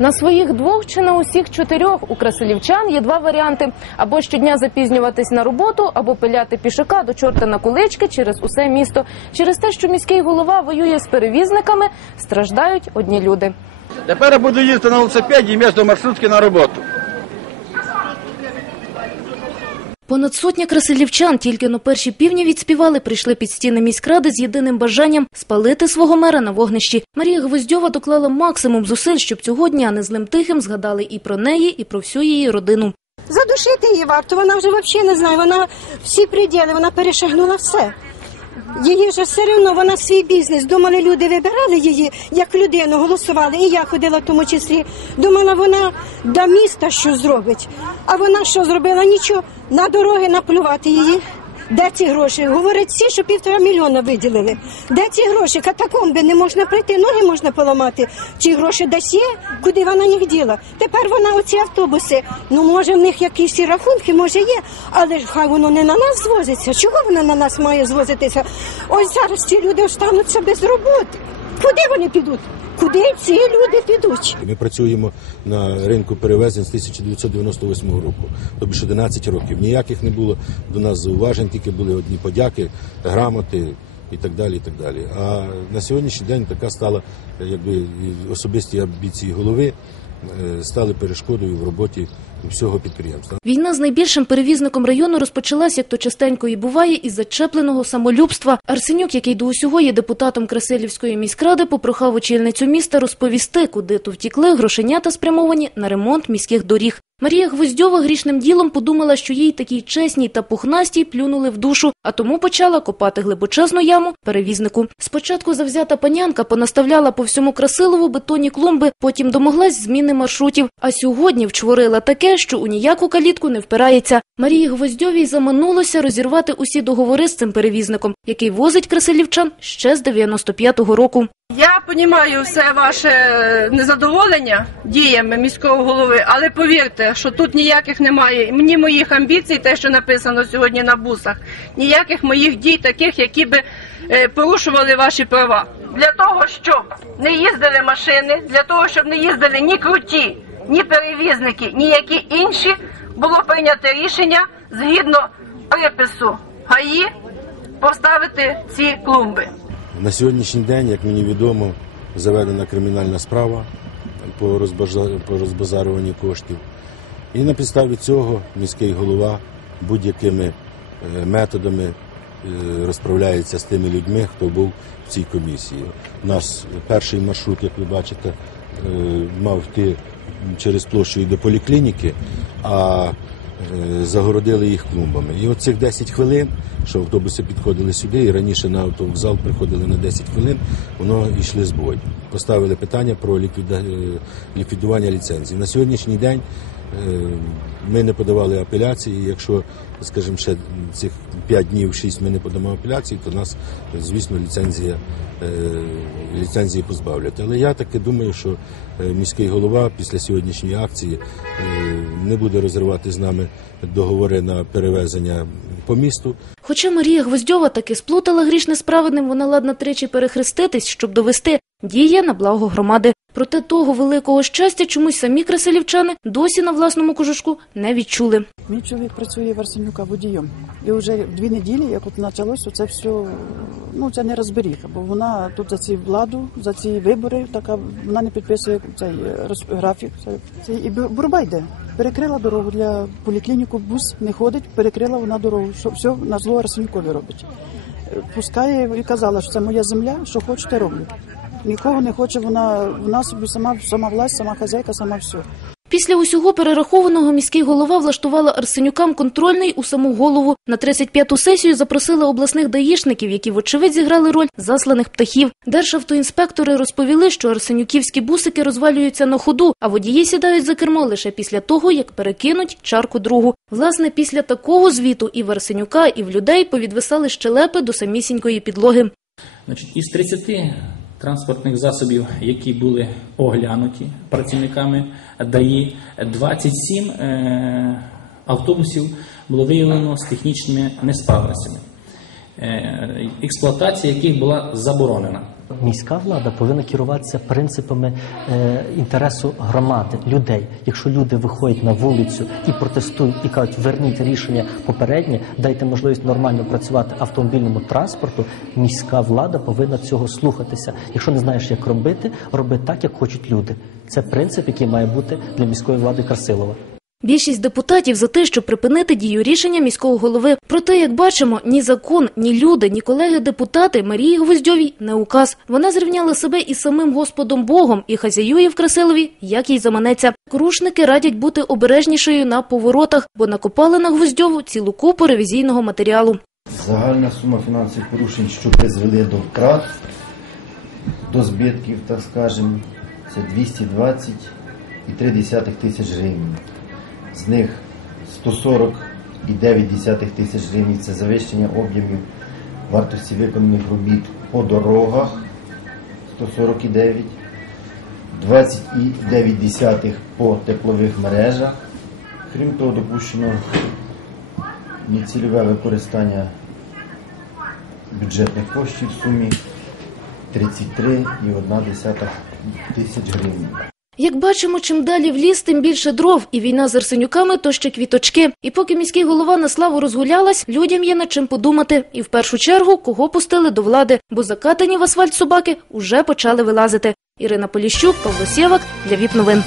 На своїх двох чи на усіх чотирьох у красилівчан є два варіанти: або щодня запізнюватись на роботу, або пиляти пішака до чорта на кулички через усе місто. Через те, що міський голова воює з перевізниками, страждають одні люди. Тепер буду їздити на велосипеді між маршрутки на роботу. Понад сотня красилівчан тільки на перші півні відспівали, прийшли під стіни міськради з єдиним бажанням спалити свого мера на вогнищі. Марія Гвоздьова доклала максимум зусиль, щоб цього дня незлим тихим згадали і про неї, і про всю її родину. Задушити її варто, вона вже взагалі не знає, вона всі приділи, вона перешагнула все. Її вже все одно, вона свій бізнес. Думали, люди вибирали її як людину, голосували, і я ходила в тому числі. Думала, вона до міста що зробить. А вона що зробила? Нічого. На дороги наплювати її. Де ці гроші? Говорять всі, що півтора мільйона виділили. Де ці гроші? Катакомби не можна прийти, ноги можна поламати. Ці гроші десь є, куди вона їх діла. Тепер вона оці автобуси. Ну може в них якісь рахунки, може є, але ж хай воно не на нас звозиться. Чого вона на нас має звозитися? Ось зараз ці люди остануться без роботи. Куди вони підуть? Куди ці люди підуть? Ми працюємо на ринку перевезень з 1998 року, тобто ж 11 років. Ніяких не було до нас зауважень, тільки були одні подяки, грамоти і так далі. І так далі. А на сьогоднішній день така стала якби особисті амбіції голови е, стали перешкодою в роботі всього підприємства. Війна з найбільшим перевізником району розпочалась, як то частенько і буває, із зачепленого самолюбства. Арсенюк, який до усього є депутатом Красилівської міськради, попрохав очільницю міста розповісти, куди то втікли грошенята спрямовані на ремонт міських доріг. Марія Гвоздьова грішним ділом подумала, що їй такій чесній та пухнастій плюнули в душу, а тому почала копати глибочезну яму перевізнику. Спочатку завзята панянка понаставляла по всьому Красилову бетонні клумби, потім домоглась зміни маршрутів. А сьогодні вчворила таке, що у ніяку калітку не впирається. Марії Гвоздьовій заманулося розірвати усі договори з цим перевізником, який возить красилівчан ще з 95-го року. Я розумію все ваше незадоволення діями міського голови, але повірте, що тут ніяких немає ні моїх амбіцій, те, що написано сьогодні на бусах, ніяких моїх дій, таких, які би е, порушували ваші права. Для того, щоб не їздили машини, для того, щоб не їздили ні круті, ні перевізники, ні які інші, було прийнято рішення згідно припису ГАІ поставити ці клумби. На сьогоднішній день, як мені відомо, заведена кримінальна справа по розбаза- по розбазарюванню коштів. І на підставі цього міський голова будь-якими е, методами е, розправляється з тими людьми, хто був в цій комісії. У нас перший маршрут, як ви бачите, е, мав йти через площу і до поліклініки, а е, загородили їх клумбами. І оцих 10 хвилин, що автобуси підходили сюди, і раніше на автовокзал приходили на 10 хвилин, воно йшли збой. Поставили питання про е, ліквідування ліцензії. На сьогоднішній день ми не подавали апеляції. Якщо, скажімо, ще цих 5 днів, 6 ми не подамо апеляції, то нас, звісно, ліцензія, е, ліцензії позбавлять. Але я таки думаю, що е, міський голова після сьогоднішньої акції е, не буде розривати з нами договори на перевезення по місту. Хоча Марія Гвоздьова таки сплутала грішне з праведним, вона ладна тричі перехреститись, щоб довести діє на благо громади. Проте того великого щастя чомусь самі красилівчани досі на власному кожушку не відчули. Мій чоловік працює в Арсенюка водієм. І вже дві неділі, як от почалося, це все ну це не розберіха, бо вона тут за ці владу, за ці вибори, така вона не підписує цей роз- графік. Це, і боротьба йде. Перекрила дорогу для поліклініку, бус не ходить, перекрила вона дорогу. Що все на зло Арсенюкові робить. Е, Пускає і казала, що це моя земля, що хочете роблю. Нікого не хоче, вона вона собі сама, сама власть, сама хазяйка, сама все. Після усього перерахованого міський голова влаштувала Арсенюкам контрольний у саму голову. На 35-ту сесію запросили обласних даїшників, які вочевидь зіграли роль засланих птахів. Державтоінспектори розповіли, що арсенюківські бусики розвалюються на ходу, а водії сідають за кермо лише після того, як перекинуть чарку другу. Власне, після такого звіту і в Арсенюка, і в людей повідвисали щелепи до самісінької підлоги. Значить, із 30 транспортних засобів, які були оглянуті працівниками ДАІ, 27 е, автобусів було виявлено з технічними несправностями, е, експлуатація яких була заборонена. Міська влада повинна керуватися принципами е, інтересу громади, людей. Якщо люди виходять на вулицю і протестують і кажуть, верніть рішення попереднє, дайте можливість нормально працювати автомобільному транспорту. Міська влада повинна цього слухатися. Якщо не знаєш, як робити, роби так, як хочуть люди. Це принцип, який має бути для міської влади Красилова. Більшість депутатів за те, щоб припинити дію рішення міського голови. Проте, як бачимо, ні закон, ні люди, ні колеги-депутати Марії Гвоздьовій не указ. Вона зрівняла себе із самим Господом Богом і хазяює в Красилові, як їй заманеться. Крушники радять бути обережнішою на поворотах, бо накопали на Гвоздьову цілу купу ревізійного матеріалу. Загальна сума фінансових порушень, що призвели до втрат, до збитків, так скажемо, це 220,3 тисяч гривень. З них 140,9 тисяч гривень це завищення об'ємів вартості виконаних робіт по дорогах 149, 20,9 по теплових мережах. Крім того, допущено нецільове використання бюджетних коштів в сумі 33,1 тисяч гривень. Як бачимо, чим далі в ліс, тим більше дров, і війна з арсенюками то ще квіточки. І поки міський голова на славу розгулялась, людям є над чим подумати. І в першу чергу, кого пустили до влади, бо закатані в асфальт собаки уже почали вилазити. Ірина Поліщук, Павло Сєвак для ВІП новин.